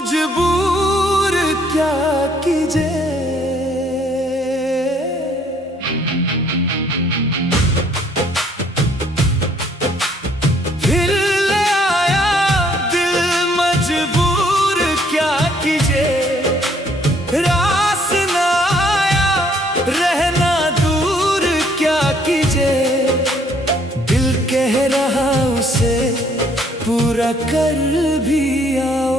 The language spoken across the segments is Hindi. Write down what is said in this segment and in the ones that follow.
मजबूर क्या कीजिए। फिर ले आया दिल मजबूर क्या कीजिए। रास ना आया रहना दूर क्या कीजिए। दिल कह रहा उसे पूरा कर भी आओ।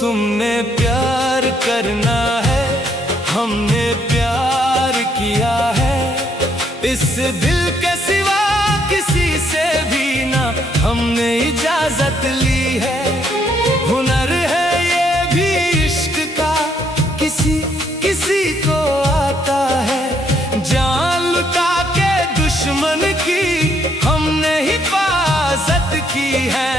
तुमने प्यार करना है, हमने प्यार किया है। इस दिल के सिवा किसी से भी ना हमने इजाजत ली है। हुनर है ये भी इश्क का, किसी किसी को आता है। जान लुटा के दुश्मन की हमने हिफाजत की है।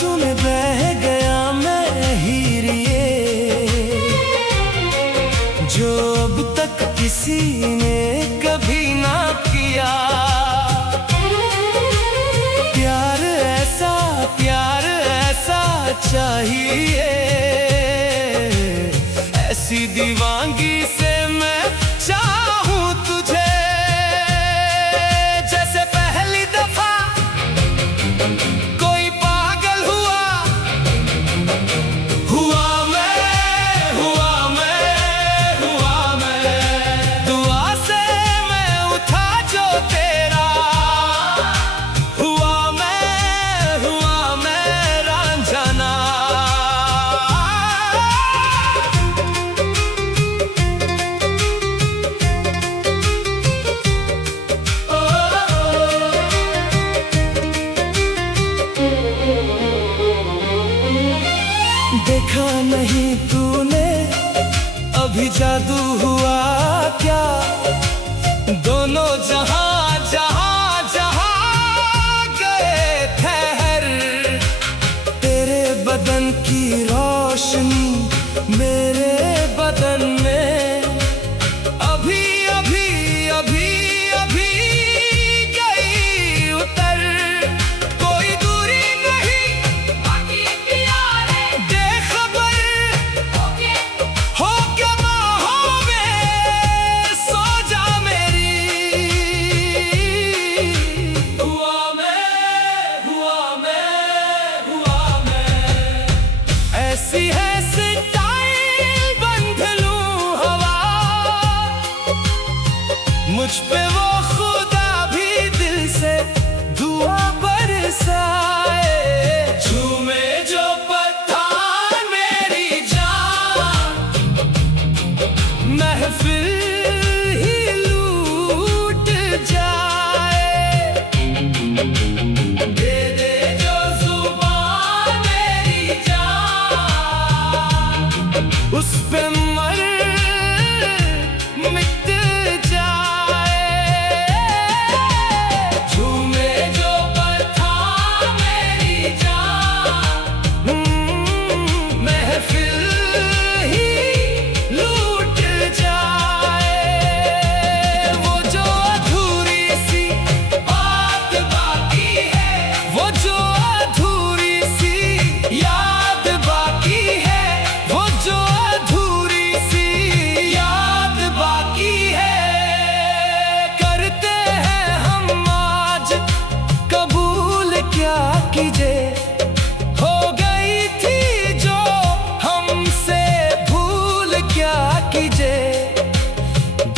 तूने बह गया मैं हीरिए, जो अब तक किसी ने कभी ना किया। प्यार ऐसा चाहिए। ऐसी दीवानगी से मैं चाहूं तुझे, जैसे पहली दफा देखा नहीं तूने अभी जादू हुआ क्या। दोनों जहां जहां जहां गए ठहर। तेरे बदन की रोशनी मेरे बदन में अभी अभी अभी अभी गई उतर। कोई दूरी नहीं बाकी प्यार है। बेखबर हो क्या बाहों में सो जा मेरी। हुआ मैं ऐसी है मुझ पे वो खुदा भी दिल से दुआ बरसाए। झूमे जो पठान मेरी जान, महफिल ही लूट जाए। दे दे जो जुबान मेरी जान, उस पे मर मिट कीजिए। हो गई थी जो हमसे भूल क्या कीजिए।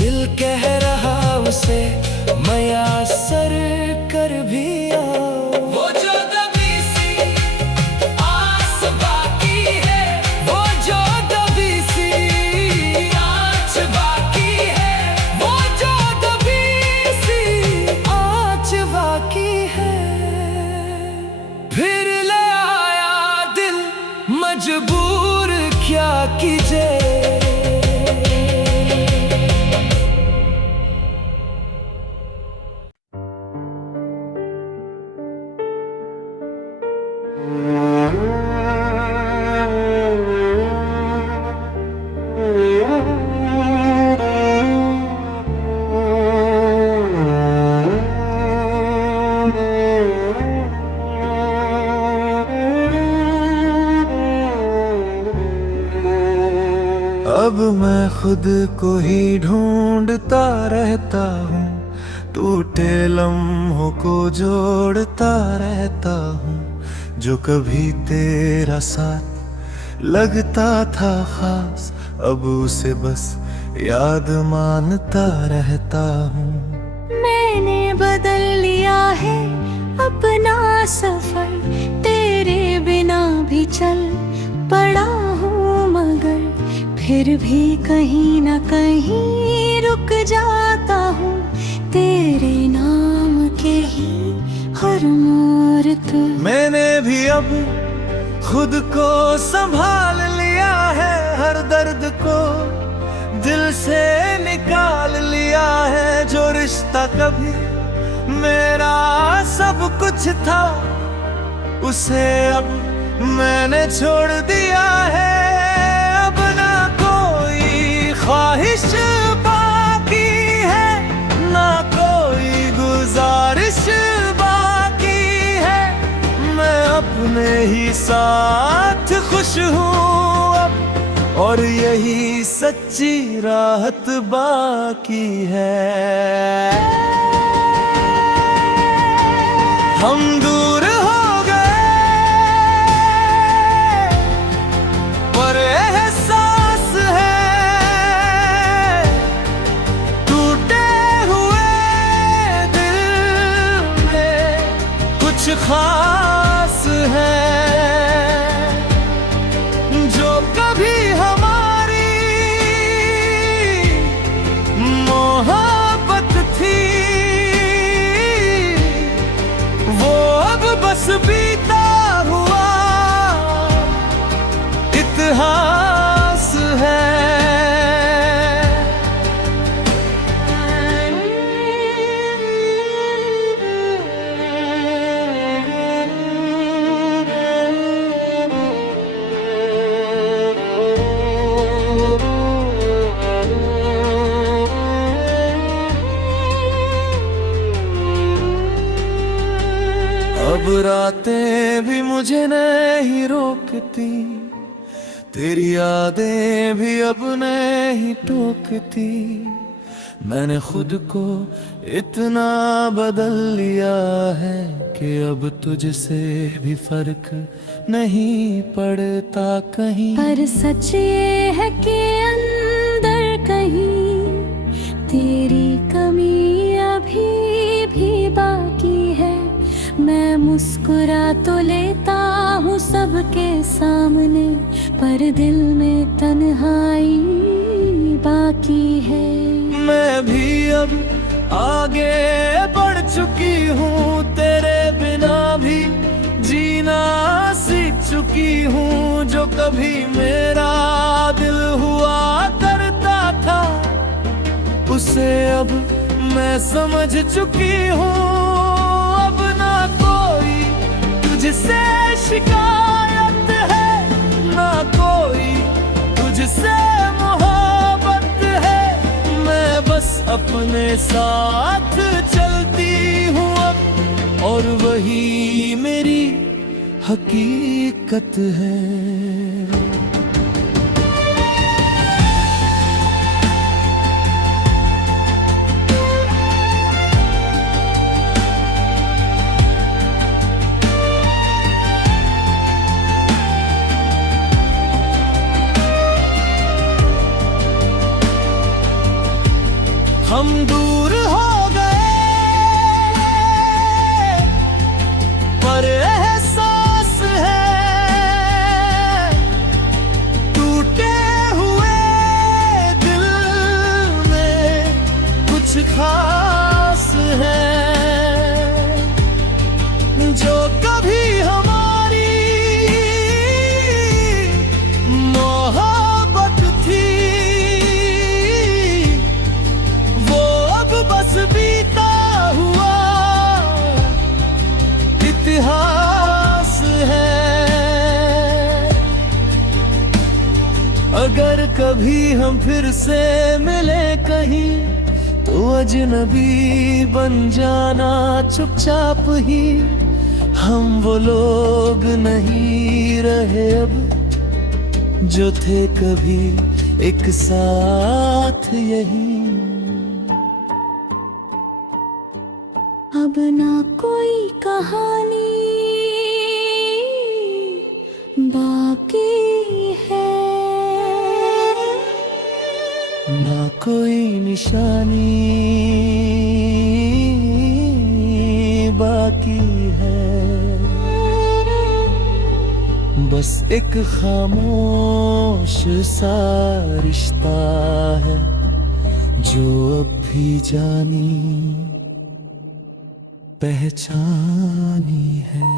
दिल कह रहा उसे मयासर कर भी आओ। वो जो दबी कीजिए। अब मैं खुद को ही ढूंढता रहता हूँ, टूटे लम्हों को जोड़ता रहता हूँ। जो कभी तेरा साथ लगता था खास, अब उसे बस याद मानता रहता हूँ। मैंने बदल लिया है अपना सफर, तेरे बिना भी चल पड़ा हूँ, मगर फिर भी कहीं न कहीं रुक जाता हूँ। तेरे नाम के ही हर मोड़ पे मैंने भी अब खुद को संभाल लिया है, हर दर्द को दिल से निकाल लिया है। जो रिश्ता कभी मेरा सब कुछ था, उसे अब मैंने छोड़ दिया है। अब ना कोई ख्वाहिश बाकी है, ना कोई गुजारिश बाकी है। मैं अपने ही साथ खुश हूँ अब, और यही सच्ची राहत बाकी है। हम दूर हो गए पर एहसास है, टूटे हुए दिल में कुछ खास है। जो कभी हमारी मोहब्बत थी, वो अब बस बीता हुआ इतिहास है। अब रातें भी मुझे नहीं रोकती, तेरी यादें भी अब नहीं टोकती। मैंने खुद को इतना बदल लिया है कि अब तुझसे भी फर्क नहीं पड़ता कहीं। पर सच ये है कि अंदर कहीं तेरी कमी अभी भी बाकी है। मैं मुस्कुरा तो लेता हूँ सबके सामने, पर दिल में तन्हाई बाकी है। मैं भी अब आगे बढ़ चुकी हूँ, तेरे बिना भी जीना सीख चुकी हूँ। जो कभी मेरा दिल हुआ करता था, उसे अब मैं समझ चुकी हूँ। अब ना कोई तुझसे शिकायत है, ना कोई तुझसे मोहब्बत है। मैं बस अपने साथ चलती हूँ अब, और वही मेरी हकीकत है। हम दूर हो गए पर एहसास है, इतिहास है। अगर कभी हम फिर से मिले कहीं तो अजनबी बन जाना चुपचाप ही। हम वो लोग नहीं रहे अब जो थे कभी एक साथ यही। अब ना कोई कहानी बाकी है, ना कोई निशानी बाकी है। बस एक खामोश सा रिश्ता है जो अब भी जानी पहचानी है।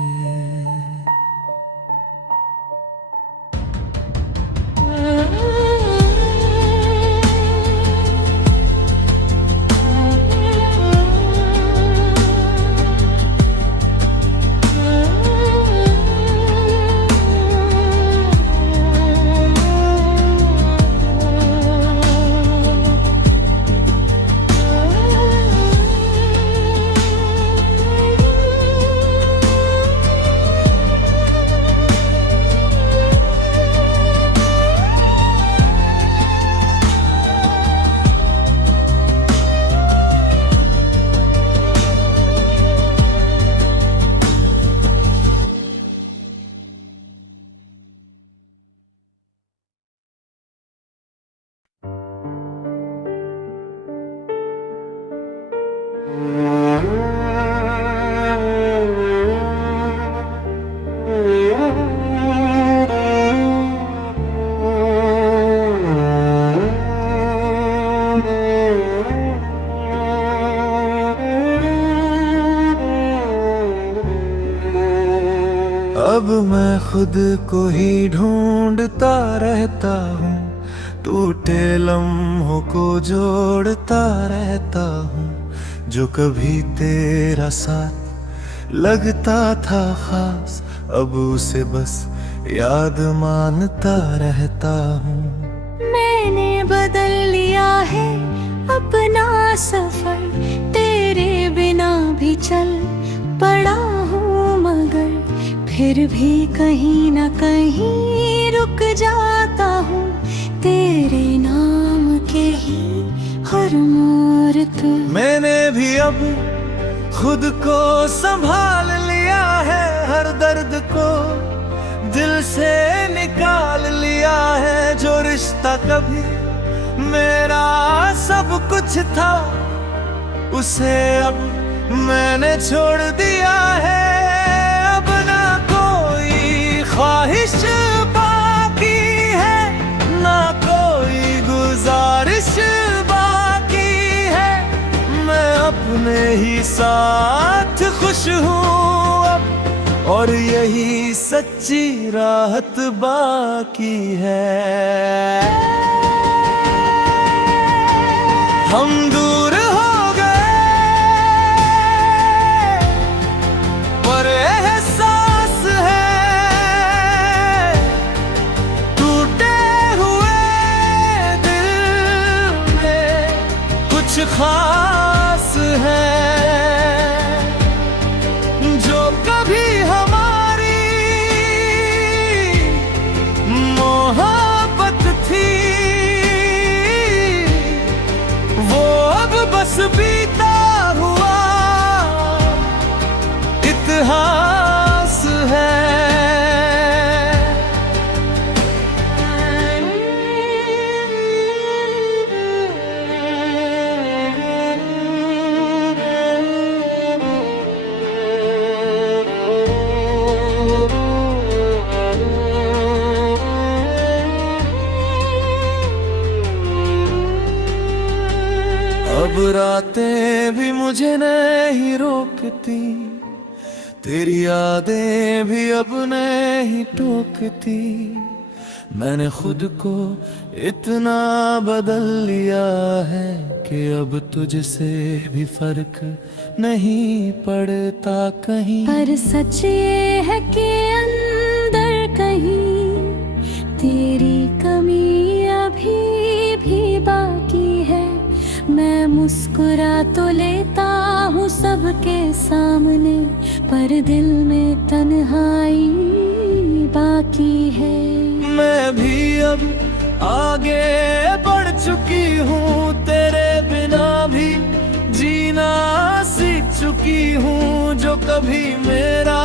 अब मैं खुद को ही ढूंढता रहता हूँ, टूटे लम्हों को जोड़ता रहता हूँ। जो कभी तेरा साथ लगता था खास, अब उसे बस याद मानता रहता हूँ। मैंने बदल लिया है अपना सफर, तेरे बिना भी चल पड़ा हूँ, मगर फिर भी कहीं ना कहीं रुक जाता हूँ। तेरे नाम के ही हर मोड़ पे मैंने भी अब खुद को संभाल लिया है, हर दर्द को दिल से निकाल लिया है। जो रिश्ता कभी मेरा सब कुछ था, उसे अब मैंने छोड़ दिया है। अब ना कोई ख्वाहिश बाकी है, ना कोई गुजारिश बाकी है। मैं अपने ही साथ खुश हूँ अब, और यही सच्ची राहत बाकी है। हम दूर हो गए पर एहसास है, टूटे हुए दिल में कुछ खास है। जो कभी हमारी मोहब्बत थी, वो अब बस बीता हुआ इतिहास है। अब रातें भी मुझे नहीं रोकती, तेरी यादें भी अब नहीं टोकती। मैंने खुद को इतना बदल लिया है कि अब तुझसे भी फर्क नहीं पड़ता कहीं। पर सच ये है कि अंदर कहीं तेरी कमी अभी भी बाकी है। मैं मुस्कुरा तो लेता हूँ सबके सामने, पर दिल में तन्हाई बाकी है। मैं भी अब आगे बढ़ चुकी हूँ, तेरे बिना भी जीना सीख चुकी हूँ। जो कभी मेरा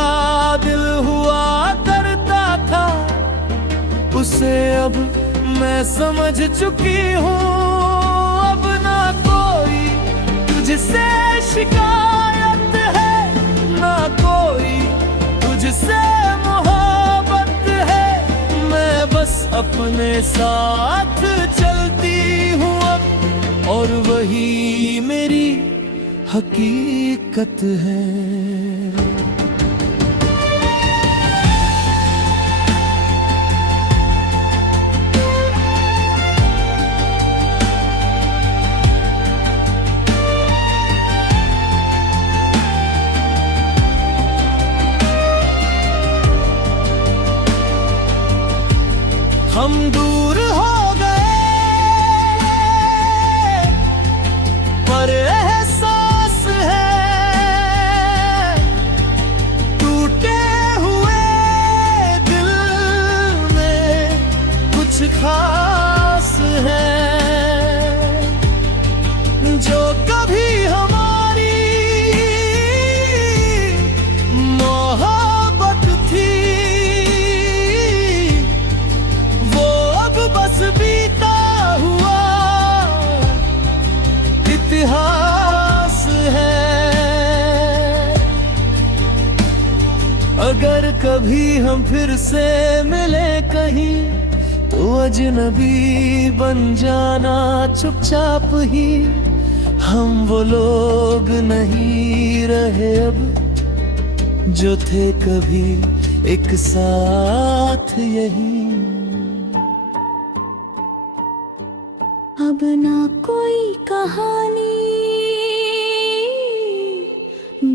दिल हुआ करता था, उसे अब मैं समझ चुकी हूँ। अब ना कोई तुझसे शिकायत है, ना कोई तुझसे मोहब्बत है। मैं बस अपने साथ चलती हूँ अब, और वही मेरी हकीकत है। हम दूर हो गए पर एहसास है, टूटे हुए दिल में कुछ खास है। जो कभी हमारी मोहब्बत थी, बीता हुआ इतिहास है। अगर कभी हम फिर से मिले कहीं, तो अजनबी बन जाना चुपचाप ही। हम वो लोग नहीं रहे अब, जो थे कभी एक साथ यहीं। अब ना कोई कहानी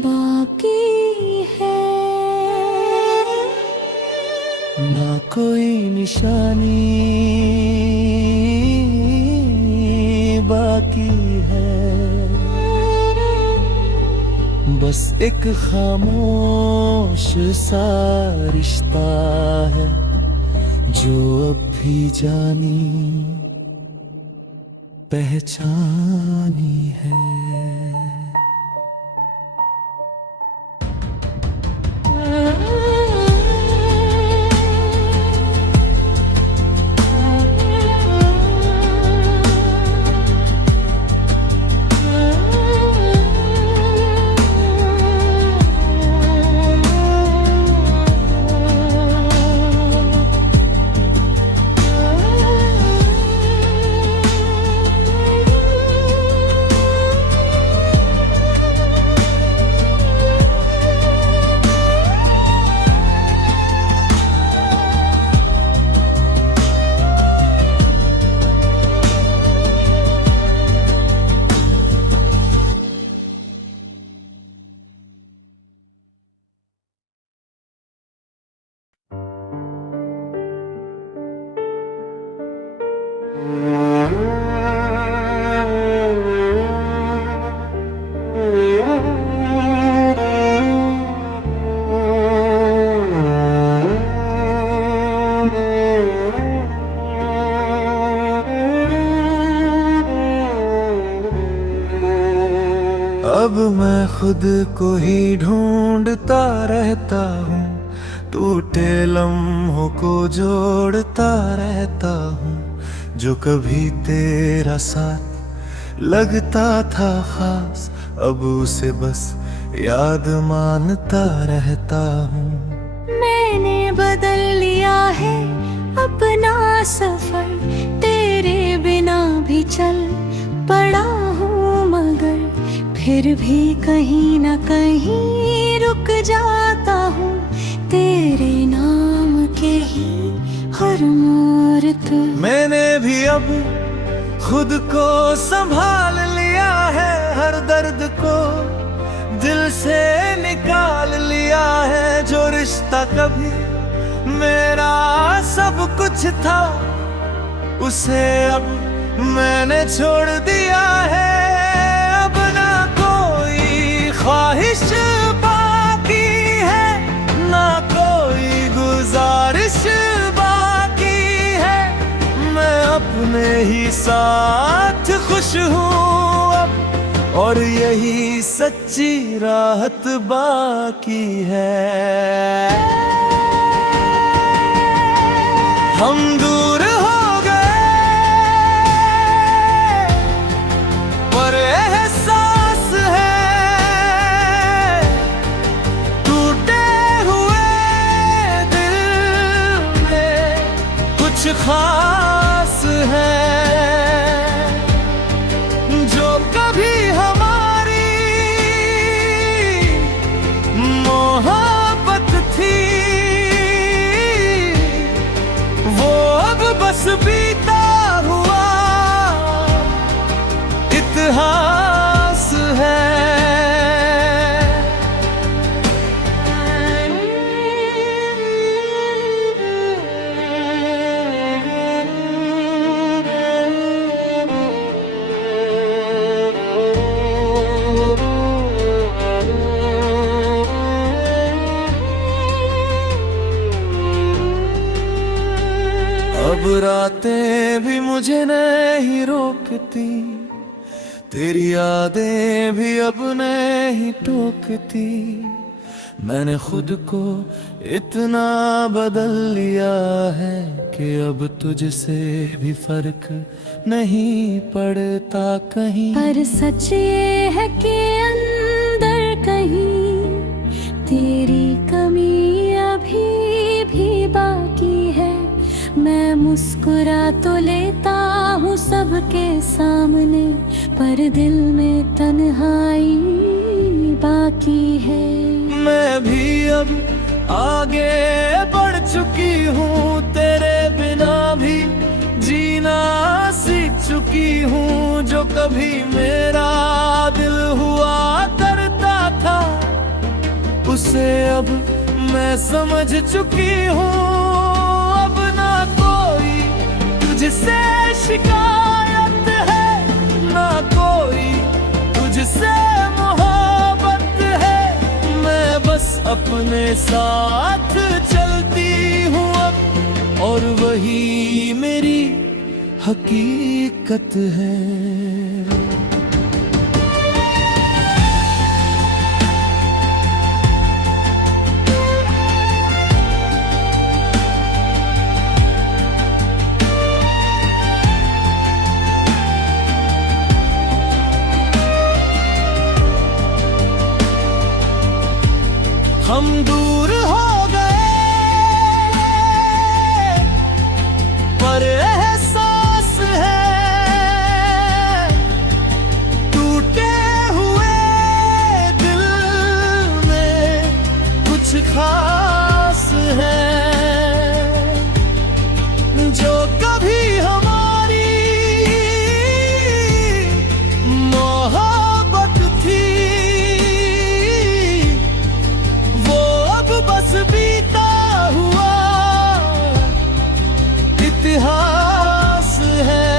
बाकी है, ना कोई निशानी बाकी है। बस एक खामोश सा रिश्ता है, जो अब भी जानी पहचानी है। अब मैं खुद को ही ढूंढता रहता हूँ, टूटे लम्हों को जोड़ता रहता हूँ। जो कभी तेरा साथ लगता था खास, अब उसे बस याद मानता रहता हूँ। मैंने बदल लिया है अपना सफर, तेरे बिना भी चल पड़ा हूँ, मगर फिर भी कहीं ना कहीं रुक जाता हूँ। तेरे नाम के ही हर मोड़ तू। मैंने भी अब खुद को संभाल लिया है, हर दर्द को दिल से निकाल लिया है। जो रिश्ता कभी मेरा सब कुछ था, उसे अब मैंने छोड़ दिया है। अब ना कोई ख्वाहिश बाकी है, ना कोई गुजारिश बाकी है। मैं अपने ही साथ खुश हूँ अब, और यही सच्ची राहत बाकी है। हम दूर हो गए पर एहसास है, टूटे हुए दिल में कुछ खास है। जो कभी हमारी मोहब्बत थी, वो अब बस बीता हुआ इतिहास है। अब रातें भी मुझे नहीं रोकती, तेरी यादें भी अब नहीं टोकती। मैंने खुद को इतना बदल लिया है कि अब तुझसे भी फर्क नहीं पड़ता कहीं। पर सच ये है कि अंदर कहीं तेरी कमी अभी भी बाकी है। मैं मुस्कुरा तो लेता हूँ सबके सामने, पर दिल में तन्हाई बाकी है। मैं भी अब आगे बढ़ चुकी हूँ, तेरे बिना भी जीना सीख चुकी हूँ। जो कभी मेरा दिल हुआ करता था, उसे अब मैं समझ चुकी हूँ। अब ना कोई तुझसे शिकायत है, ना कोई तुझसे मोहब्बत है। मैं बस अपने साथ चलती हूँ अब, और वही मेरी हकीकत है। हम दूर हो गए पर एहसास है, टूटे हुए दिल में कुछ खास है। जो कभी हमारी मोहब्बत थी, बीता हुआ इतिहास है।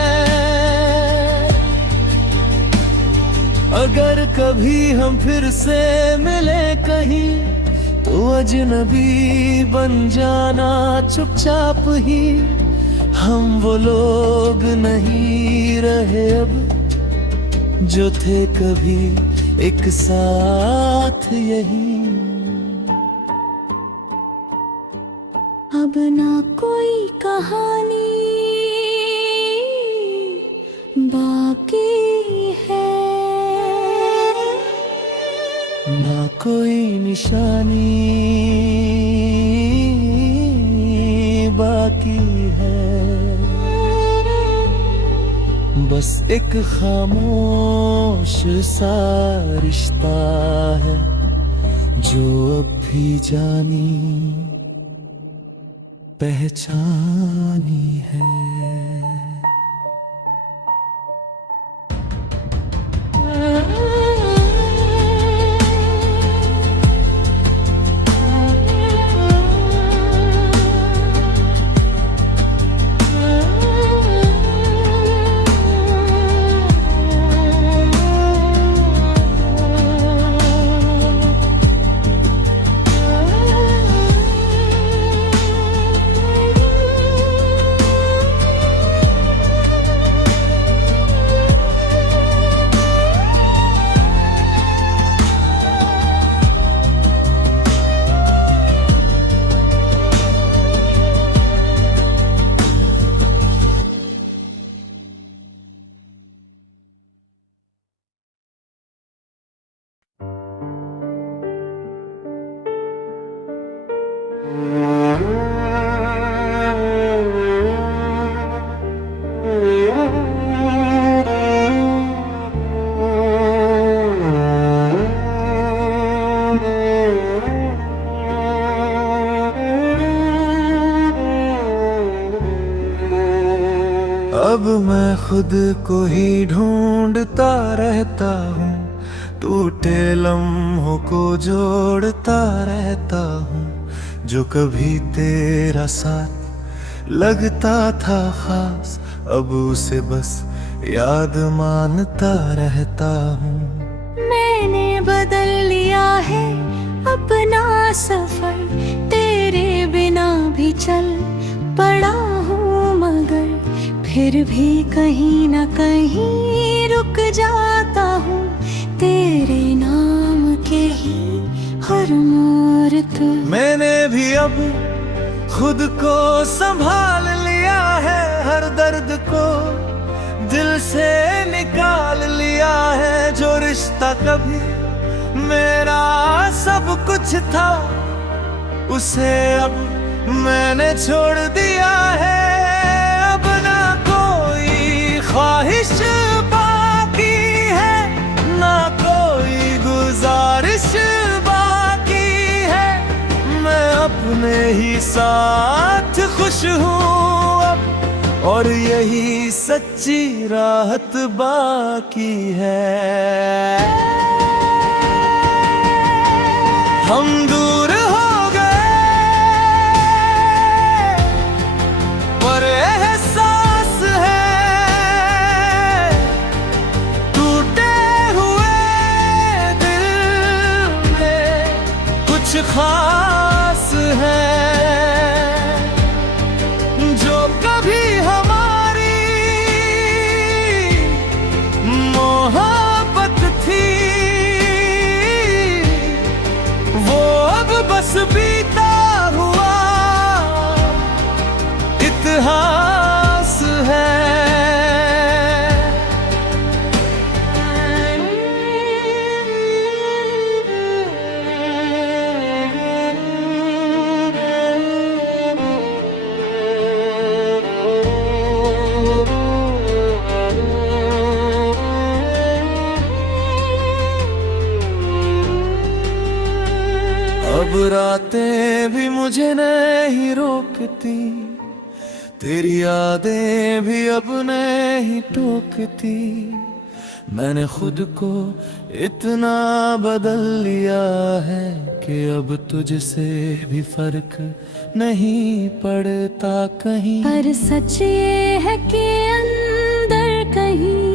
अगर कभी हम फिर से मिले कहीं, तो अजनबी बन जाना चुपचाप ही। हम वो लोग नहीं रहे अब, जो थे कभी एक साथ यहीं। अब ना कोई कहानी बाकी है, ना कोई निशानी बाकी है। बस एक खामोश सा रिश्ता है, जो अब भी जानी पहचानी है। अब मैं खुद को ही ढूंढता रहता हूँ, टूटे लम्हों को जोड़ता रहता हूँ। जो कभी तेरा साथ लगता था खास, अब उसे बस याद मानता रहता हूँ। मैंने बदल लिया है अपना सफर, तेरे बिना भी चल पड़ा हूँ, मगर फिर भी कहीं ना कहीं रुक जाता हूँ। तेरे नाम के ही हर मोड़ पे मैंने भी अब खुद को संभाल लिया है, हर दर्द को दिल से निकाल लिया है। जो रिश्ता कभी मेरा सब कुछ था, उसे अब मैंने छोड़ दिया है। अब ना कोई ख्वाहिश बाकी है, ना कोई गुजारिश बाकी है। मैं अपने ही साथ खुश हूँ अब, और यही सच्ची राहत बाकी है। हम दूर हो गए पर एहसास है, टूटे हुए दिल में कुछ खास है। जो कभी हमारी मोहब्बत थी, वो अब बस बीता हुआ इतिहास है। अब रातें भी मुझे नहीं रोकती, तेरी यादें भी अब नहीं टोकती। मैंने खुद को इतना बदल लिया है कि अब तुझसे भी फर्क नहीं पड़ता कहीं। पर सच ये है कि अंदर कहीं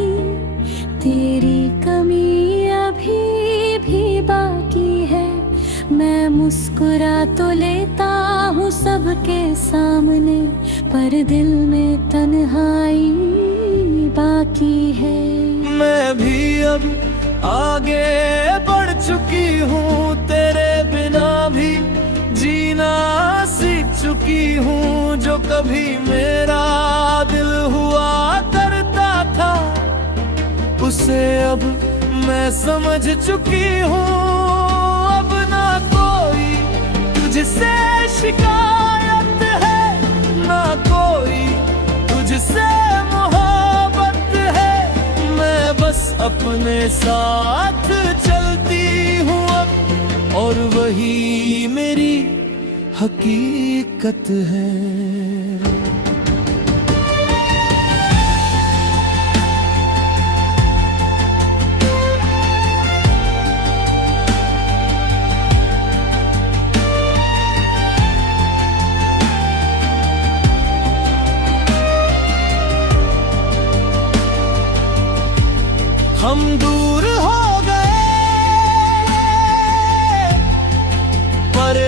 तेरी कमी अभी भी बाकी है। मैं मुस्कुरा तो लेता हूँ सबके सामने, पर दिल में तन्हाई बाकी है। मैं भी अब आगे बढ़ चुकी हूँ, तेरे बिना भी जीना सीख चुकी हूँ। जो कभी मेरा दिल हुआ करता था, उसे अब मैं समझ चुकी हूँ। अब ना कोई तुझसे शिकायत है, ना कोई तुझसे मोहब्बत है। मैं बस अपने साथ चलती हूँ अब, और वही मेरी हकीकत है। हम दूर हो गए पर